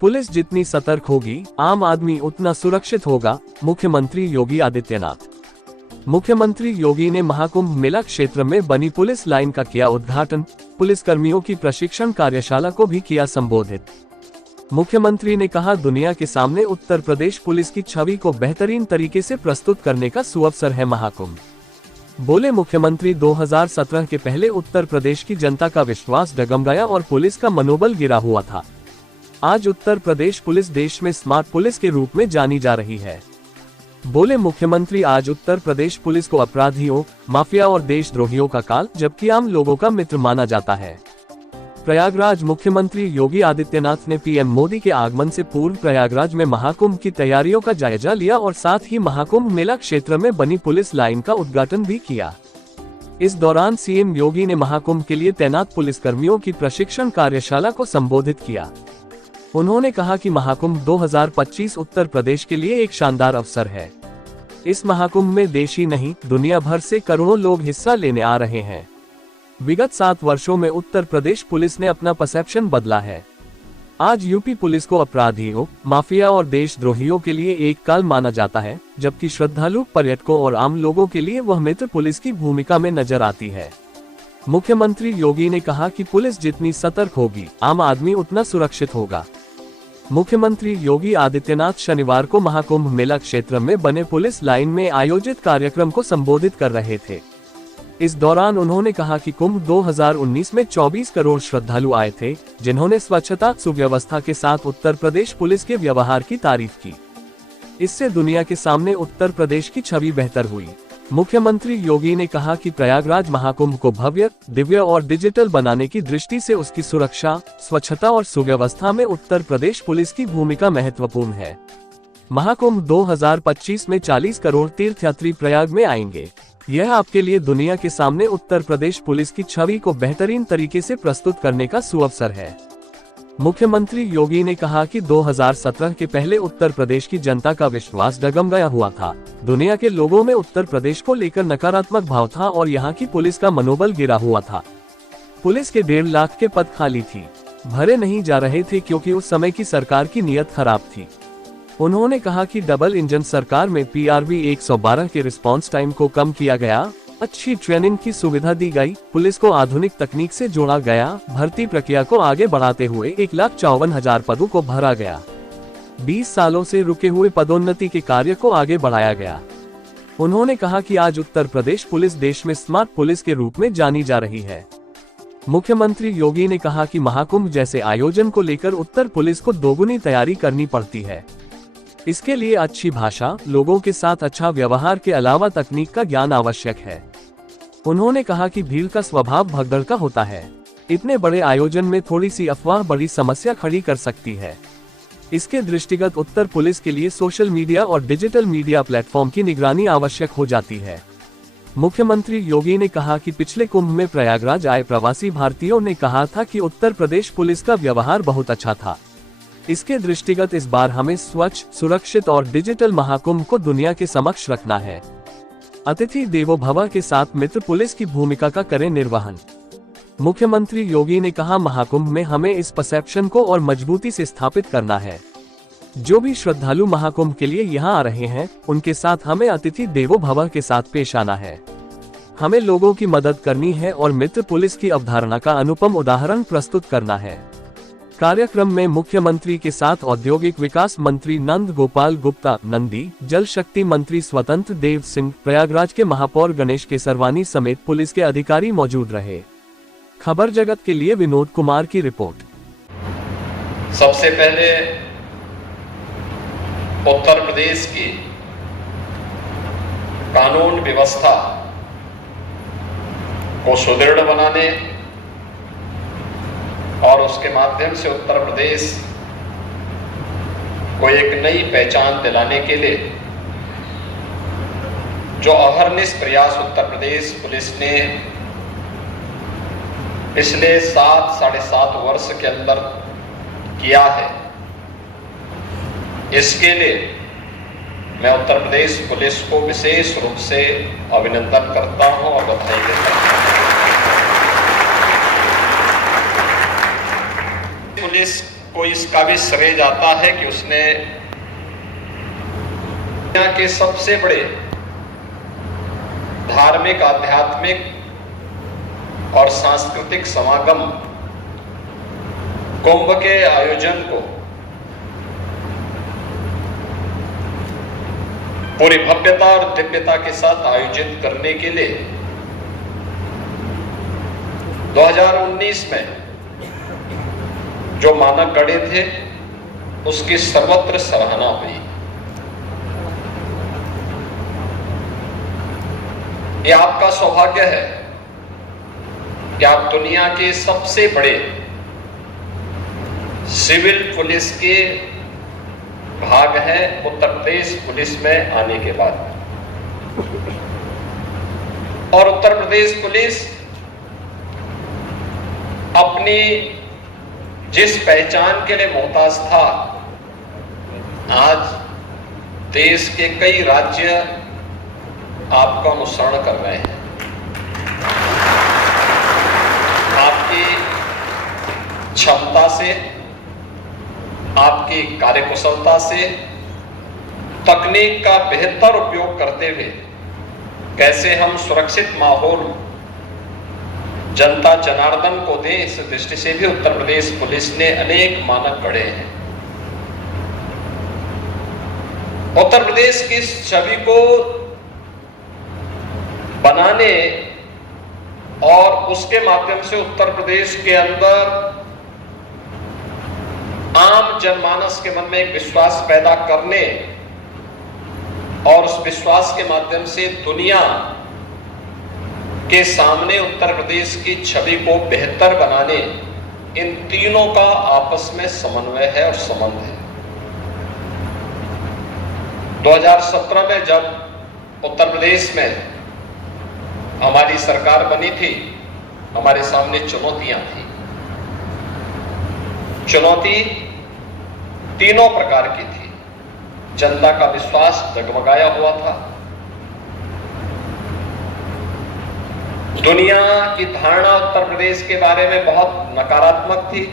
Police जितनी सतर्क होगी, आम आदमी उतना सुरक्षित होगा, मुख्यमंत्री योगी आदित्यनाथ। मुख्यमंत्री योगी ने महाकुंभ मेला क्षेत्र में बनी पुलिस लाइन का किया उद्घाटन, पुलिस कर्मियों की प्रशिक्षण कार्यशाला को भी किया संबोधित। मुख्यमंत्री ने कहा, दुनिया के सामने उत्तर प्रदेश पुलिस की छवि को बेहतरीन तरीके से प्रस्तुत करने का सुअवसर है महाकुंभ। बोले मुख्यमंत्री, 2017 के पहले उत्तर प्रदेश की जनता का विश्वास डगमगाया और पुलिस का मनोबल गिरा हुआ था। आज उत्तर प्रदेश पुलिस देश में स्मार्ट पुलिस के रूप में जानी जा रही है। बोले मुख्यमंत्री, आज उत्तर प्रदेश पुलिस को अपराधियों, माफिया और देशद्रोहियों का काल, जबकि आम लोगों का मित्र माना जाता है। प्रयागराज। मुख्यमंत्री योगी आदित्यनाथ ने पीएम मोदी के आगमन से पूर्व प्रयागराज में महाकुंभ की तैयारियों का जायजा लिया और साथ ही महाकुंभ मेला क्षेत्र में बनी पुलिस लाइन का उद्घाटन भी किया। इस दौरान सीएम योगी ने महाकुंभ के लिए तैनात पुलिसकर्मियों की प्रशिक्षण कार्यशाला को संबोधित किया। उन्होंने कहा कि महाकुंभ 2025 उत्तर प्रदेश के लिए एक शानदार अवसर है। इस महाकुंभ में देश ही नहीं, दुनिया भर से करोड़ों लोग हिस्सा लेने आ रहे हैं। विगत 7 वर्षों में उत्तर प्रदेश पुलिस ने अपना परसेप्शन बदला है। आज यूपी पुलिस को अपराधियों, माफिया और देशद्रोहियों के लिए एक काल माना जाता है, जबकि श्रद्धालु, पर्यटकों और आम लोगों के लिए वह मित्र पुलिस की भूमिका में नजर आती है। मुख्यमंत्री योगी ने कहा कि पुलिस जितनी सतर्क होगी, आम आदमी उतना सुरक्षित होगा। मुख्यमंत्री योगी आदित्यनाथ शनिवार को महाकुंभ मेला क्षेत्र में बने पुलिस लाइन में आयोजित कार्यक्रम को संबोधित कर रहे थे। इस दौरान उन्होंने कहा कि कुंभ 2019 में 24 करोड़ श्रद्धालु आए थे, जिन्होंने स्वच्छता, सुव्यवस्था के साथ उत्तर प्रदेश पुलिस के व्यवहार की तारीफ की। इससे दुनिया के सामने उत्तर प्रदेश की छवि बेहतर हुई। मुख्यमंत्री योगी ने कहा कि प्रयागराज महाकुंभ को भव्य, दिव्य और डिजिटल बनाने की दृष्टि से उसकी सुरक्षा, स्वच्छता और सुव्यवस्था में उत्तर प्रदेश पुलिस की भूमिका महत्वपूर्ण है। महाकुंभ 2025 में 40 करोड़ तीर्थयात्री प्रयाग में आएंगे। यह आपके लिए दुनिया के सामने उत्तर प्रदेश पुलिस की छवि को बेहतरीन तरीके से प्रस्तुत करने का सुअवसर है। मुख्यमंत्री योगी ने कहा कि 2017 के पहले उत्तर प्रदेश की जनता का विश्वास डगमगाया हुआ था। दुनिया के लोगों में उत्तर प्रदेश को लेकर नकारात्मक भाव था और यहाँ की पुलिस का मनोबल गिरा हुआ था। पुलिस के 1.5 लाख के पद खाली थी, भरे नहीं जा रहे थे क्योंकि उस समय की सरकार की नीयत खराब थी। उन्होंने कहा कि डबल इंजन सरकार में PRV 112 के रिस्पांस टाइम को कम किया गया, अच्छी ट्रेनिंग की सुविधा दी गई, पुलिस को आधुनिक तकनीक से जोड़ा गया, भर्ती प्रक्रिया को आगे बढ़ाते हुए 1,54,000 पदों को भरा गया। 20 सालों से रुके हुए पदोन्नति के कार्य को आगे बढ़ाया गया। उन्होंने कहा कि आज उत्तर प्रदेश पुलिस देश में स्मार्ट पुलिस के रूप में जानी जा रही है। मुख्यमंत्री योगी ने कहा कि महाकुंभ जैसे आयोजन को लेकर उत्तर पुलिस को दोगुनी तैयारी करनी पड़ती है। इसके लिए अच्छी भाषा, लोगों के साथ अच्छा व्यवहार के अलावा तकनीक का ज्ञान आवश्यक है। उन्होंने कहा कि भीड़ का स्वभाव भगदड़ का होता है। इतने बड़े आयोजन में थोड़ी सी अफवाह बड़ी समस्या खड़ी कर सकती है। इसके दृष्टिगत उत्तर पुलिस के लिए सोशल मीडिया और डिजिटल मीडिया प्लेटफॉर्म की निगरानी आवश्यक हो जाती है। मुख्यमंत्री योगी ने कहा कि पिछले कुंभ में प्रयागराज आए प्रवासी भारतीयों ने कहा था कि उत्तर प्रदेश पुलिस का व्यवहार बहुत अच्छा था। इसके दृष्टिगत इस बार हमें स्वच्छ, सुरक्षित और डिजिटल महाकुंभ को दुनिया के समक्ष रखना है। अतिथि देवो भव के साथ मित्र पुलिस की भूमिका का करें निर्वहन। मुख्यमंत्री योगी ने कहा, महाकुंभ में हमें इस परसेप्शन को और मजबूती से स्थापित करना है। जो भी श्रद्धालु महाकुंभ के लिए यहाँ आ रहे हैं, उनके साथ हमें अतिथि देवो भव के साथ पेश आना है। हमें लोगों की मदद करनी है और मित्र पुलिस की अवधारणा का अनुपम उदाहरण प्रस्तुत करना है। कार्यक्रम में मुख्यमंत्री के साथ औद्योगिक विकास मंत्री नंद गोपाल गुप्ता नंदी, जल शक्ति मंत्री स्वतंत्र देव सिंह, प्रयागराज के महापौर गणेश केसरवानी समेत पुलिस के अधिकारी मौजूद रहे। खबर जगत के लिए विनोद कुमार की रिपोर्ट। सबसे पहले उत्तर प्रदेश की कानून व्यवस्था को सुदृढ़ बनाने और उसके माध्यम से उत्तर प्रदेश को एक नई पहचान दिलाने के लिए जो अहर्निश प्रयास उत्तर प्रदेश पुलिस ने पिछले 7-7.5 वर्ष के अंदर किया है, इसके लिए मैं उत्तर प्रदेश पुलिस को विशेष रूप से अभिनंदन करता हूं और बधाई देता हूं। पुलिस को इसका भी श्रेय जाता है कि उसने दुनिया के सबसे बड़े धार्मिक, आध्यात्मिक और सांस्कृतिक समागम कुंभ के आयोजन को पूरी भव्यता और दिव्यता के साथ आयोजित करने के लिए 2019 में जो मानक गढ़े थे उसकी सर्वत्र सराहना हुई। यह आपका सौभाग्य है कि आप दुनिया के सबसे बड़े सिविल पुलिस के भाग है उत्तर प्रदेश पुलिस में आने के बाद। और उत्तर प्रदेश पुलिस अपनी जिस पहचान के लिए मोहताज था, आज देश के कई राज्य आपका अनुसरण कर रहे हैं। आपकी क्षमता से, आपकी कार्यकुशलता से, तकनीक का बेहतर उपयोग करते हुए कैसे हम सुरक्षित माहौल जनता जनार्दन को दें, इस दृष्टि से भी उत्तर प्रदेश पुलिस ने अनेक मानक गढ़े हैं। उत्तर प्रदेश की छवि को बनाने और उसके माध्यम से उत्तर प्रदेश के अंदर आम जनमानस के मन में एक विश्वास पैदा करने और उस विश्वास के माध्यम से दुनिया के सामने उत्तर प्रदेश की छवि को बेहतर बनाने, इन तीनों का आपस में समन्वय है और संबंध है। 2017 में जब उत्तर प्रदेश में हमारी सरकार बनी थी, हमारे सामने चुनौतियां थी। चुनौती तीनों प्रकार की थी। जनता का विश्वास डगमगाया हुआ था, दुनिया की धारणा उत्तर प्रदेश के बारे में बहुत नकारात्मक थी,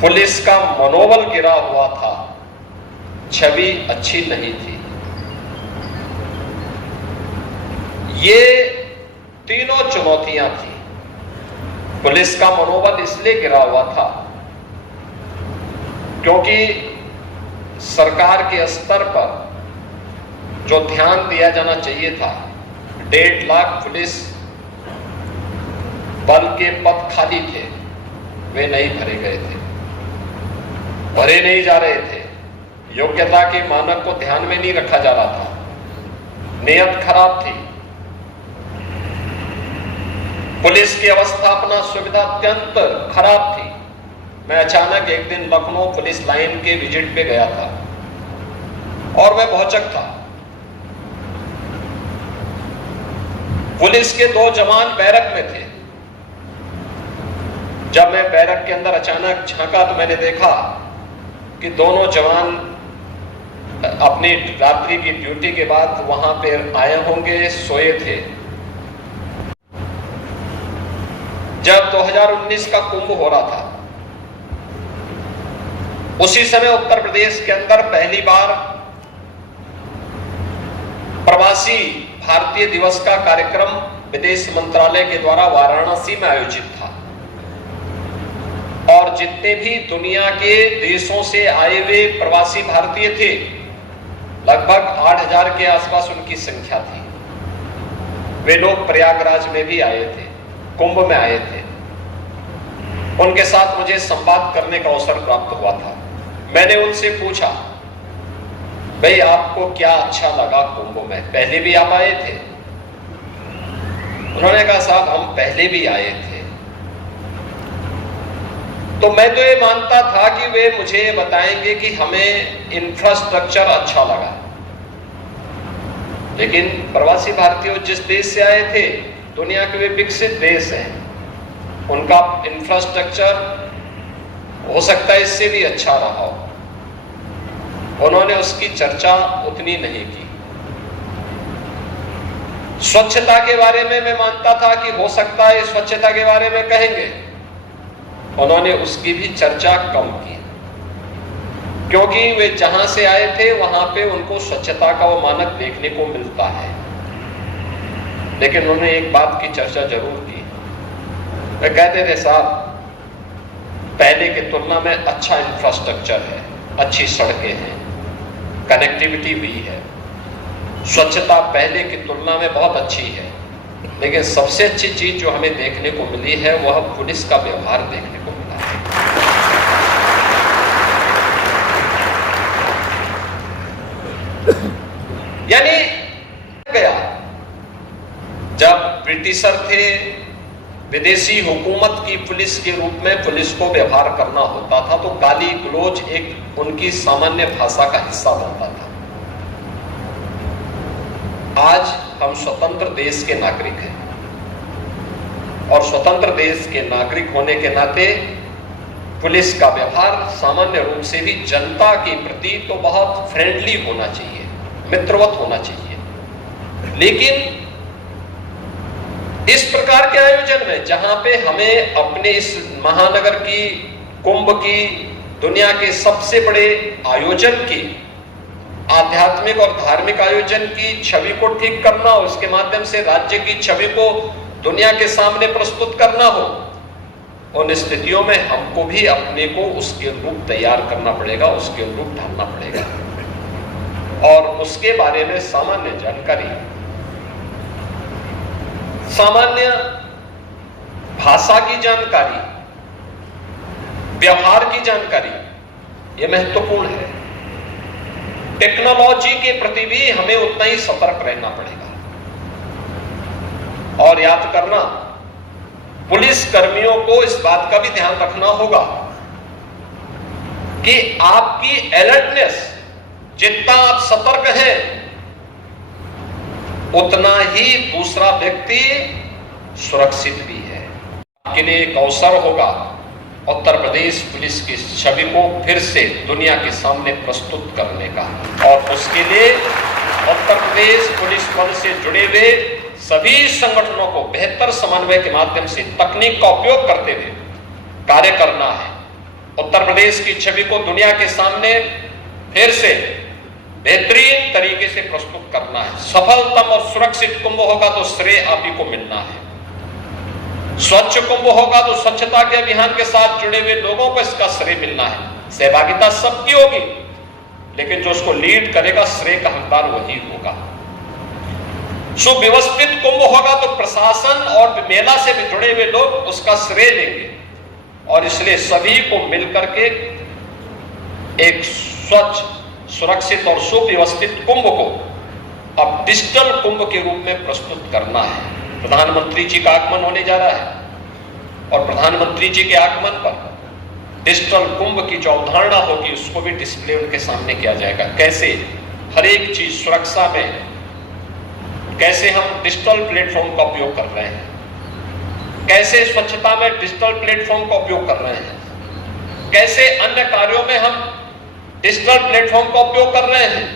पुलिस का मनोबल गिरा हुआ था, छवि अच्छी नहीं थी। ये तीनों चुनौतियां थी। पुलिस का मनोबल इसलिए गिरा हुआ था क्योंकि सरकार के स्तर पर जो ध्यान दिया जाना चाहिए था, 1.5 लाख पुलिस बल के पद खाली थे, वे नहीं भरे गए थे, भरे नहीं जा रहे थे। योग्यता के मानक को ध्यान में नहीं रखा जा रहा था, नियत खराब थी। पुलिस की अवस्थापना सुविधा अत्यंत खराब थी। मैं अचानक एक दिन लखनऊ पुलिस लाइन के विजिट पे गया था और मैं भौचक था। पुलिस के 2 जवान बैरक में थे। जब मैं बैरक के अंदर अचानक झांका तो मैंने देखा कि दोनों जवान अपनी रात्रि की ड्यूटी के बाद वहां पे आए होंगे, सोए थे। जब 2019 का कुंभ हो रहा था, उसी समय उत्तर प्रदेश के अंदर पहली बार प्रवासी भारतीय दिवस का कार्यक्रम विदेश मंत्रालय के द्वारा वाराणसी में आयोजित था और जितने भी दुनिया के देशों से आए हुए प्रवासी भारतीय थे, लगभग 8,000 के आसपास उनकी संख्या थी। वे लोग प्रयागराज में भी आए थे, कुंभ में आए थे। उनके साथ मुझे संवाद करने का अवसर प्राप्त हुआ था। मैंने उनसे पूछा, भाई आपको क्या अच्छा लगा कुंभ में? पहले भी आप आए थे? उन्होंने कहा साहब हम पहले भी आए थे। तो मैं तो ये मानता था कि वे मुझे बताएंगे कि हमें इंफ्रास्ट्रक्चर अच्छा लगा, लेकिन प्रवासी भारतीय जिस देश से आए थे, दुनिया के वे विकसित देश हैं, उनका इंफ्रास्ट्रक्चर हो सकता है इससे भी अच्छा रहा हो। उन्होंने उसकी चर्चा उतनी नहीं की। स्वच्छता के बारे में मैं मानता था कि हो सकता है स्वच्छता के बारे में कहेंगे, उन्होंने उसकी भी चर्चा कम की, क्योंकि वे जहां से आए थे वहां पे उनको स्वच्छता का वो मानक देखने को मिलता है। लेकिन उन्होंने एक बात की चर्चा जरूर की। वे कहते थे, साहब पहले की तुलना में अच्छा इंफ्रास्ट्रक्चर है, अच्छी सड़कें हैं, कनेक्टिविटी भी है, स्वच्छता पहले की तुलना में बहुत अच्छी है, लेकिन सबसे अच्छी चीज जो हमें देखने को मिली है वह पुलिस का व्यवहार देखने को मिला है। यानी गया, जब ब्रिटिशर थे, विदेशी हुकूमत की पुलिस के रूप में पुलिस को व्यवहार करना होता था तो गाली गलौज एक उनकी सामान्य भाषा का हिस्सा बनता था। आज हम स्वतंत्र देश के नागरिक हैं और स्वतंत्र देश के नागरिक होने के नाते पुलिस का व्यवहार सामान्य रूप से भी जनता के प्रति तो बहुत फ्रेंडली होना चाहिए, मित्रवत होना चाहिए। लेकिन इस प्रकार के आयोजन में जहां पे हमें अपने इस महानगर की, कुंभ की, दुनिया के सबसे बड़े आयोजन की, आध्यात्मिक और धार्मिक आयोजन की छवि को ठीक करना हो, उसके माध्यम से राज्य की छवि को दुनिया के सामने प्रस्तुत करना हो, उन स्थितियों में हमको भी अपने को उसके अनुरूप तैयार करना पड़ेगा, उसके अनुरूप ढालना पड़ेगा और उसके बारे में सामान्य जानकारी, सामान्य भाषा की जानकारी, व्यवहार की जानकारी, यह महत्वपूर्ण है। टेक्नोलॉजी के प्रति भी हमें उतना ही सतर्क रहना पड़ेगा और याद करना, पुलिस कर्मियों को इस बात का भी ध्यान रखना होगा कि आपकी अलर्टनेस, जितना आप सतर्क हैं, उतना ही दूसरा व्यक्ति सुरक्षित भी है। आपके लिए एक अवसर होगा उत्तर प्रदेश पुलिस की छवि को फिर से दुनिया के सामने प्रस्तुत करने का, और उसके लिए उत्तर प्रदेश पुलिस बल से जुड़े हुए सभी संगठनों को बेहतर समन्वय के माध्यम से तकनीक का उपयोग करते हुए कार्य करना है। उत्तर प्रदेश की छवि को दुनिया के सामने फिर से बेहतरीन तरीके से प्रस्तुत करना है। सफलतम और सुरक्षित कुंभ होगा तो श्रेय आप ही को मिलना है। स्वच्छ कुंभ होगा तो स्वच्छता के अभियान के साथ जुड़े हुए लोगों को इसका श्रेय मिलना है। सहभागिता सबकी होगी, लेकिन जो उसको लीड करेगा, श्रेय का हकदार वही होगा। सुव्यवस्थित कुंभ होगा तो प्रशासन और मेला से भी जुड़े हुए लोग उसका श्रेय लेंगे और इसलिए सभी को मिलकर के एक स्वच्छ, सुरक्षित और सुव्यवस्थित कुंभ को अब डिजिटल कुंभ के रूप में प्रस्तुत करना है। प्रधानमंत्री जी का आगमन होने जा रहा है और प्रधानमंत्री जी के आगमन पर डिजिटल कुंभ की जो अवधारणा होगी उसको भी डिस्प्ले उनके सामने किया जाएगा। कैसे हर एक चीज सुरक्षा में, कैसे हम डिजिटल प्लेटफॉर्म का उपयोग कर रहे हैं, कैसे स्वच्छता में डिजिटल प्लेटफॉर्म का उपयोग कर रहे हैं, कैसे अन्य कार्यों में हम डिजिटल प्लेटफॉर्म का उपयोग कर रहे हैं,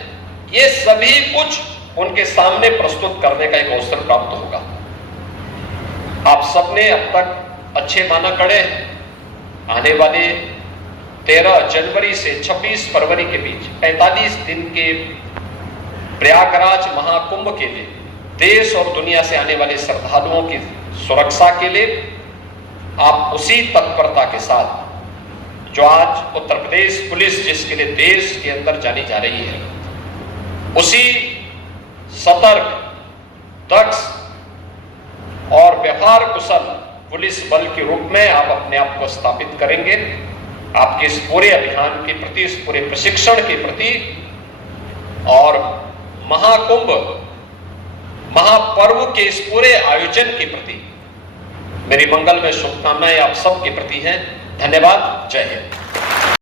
ये सभी कुछ उनके सामने प्रस्तुत करने का एक अवसर प्राप्त होगा। आप सबने अब तक अच्छे माना कड़े हैं। आने वाले 13 जनवरी से 26 फरवरी के बीच 45 दिन के प्रयागराज महाकुंभ के लिए देश और दुनिया से आने वाले श्रद्धालुओं की सुरक्षा के लिए आप उसी तत्परता के साथ जो आज उत्तर प्रदेश पुलिस जिसके लिए देश के अंदर जानी जा रही है, उसी सतर्क, दक्ष और व्यवहार कुशल पुलिस बल के रूप में आप अपने आप को स्थापित करेंगे। आपके इस पूरे अभियान के प्रति, इस पूरे प्रशिक्षण के प्रति और महाकुंभ, महापर्व के इस पूरे आयोजन के प्रति मेरी मंगलमय शुभकामनाएं आप सबके प्रति हैं। धन्यवाद। जय हिंद।